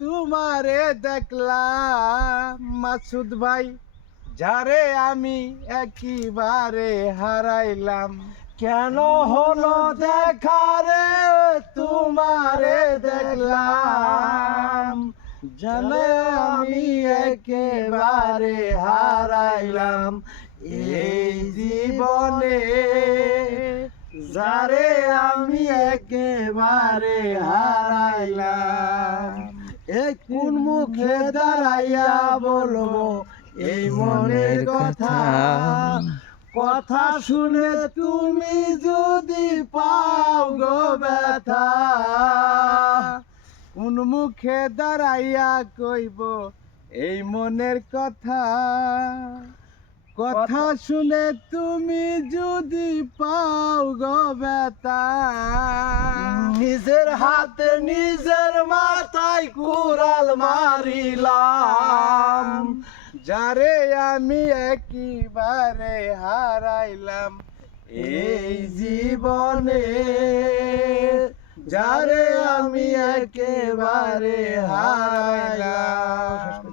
তোমারে দেখলাম মাসুদ ভাই, যারে আমি একেবারে হারাইলাম। কেন হলো দেখা রে তোমারে দেখলাম, জানে আমি একেবারে হারাইলাম এই জীবনে, যারে আমি একেবারে হারাইলাম। এই কোন মুখে দাঁড়াইয়া বলবো এই মনের কথা, কথা শুনে তুমি যদি পাও গো ব্যথা। কোন মুখে দাঁড়াইয়া কইব এই মনের কথা, কথা শুনে তুমি যদি পাও গো ব্যথা। নিজের হাতে নিজের মাথায় কুড়াল মারিলাম, যারে আমি একেবারে হারাইলাম এই জীবনে, যারে আমি একেবারে হারাইলাম।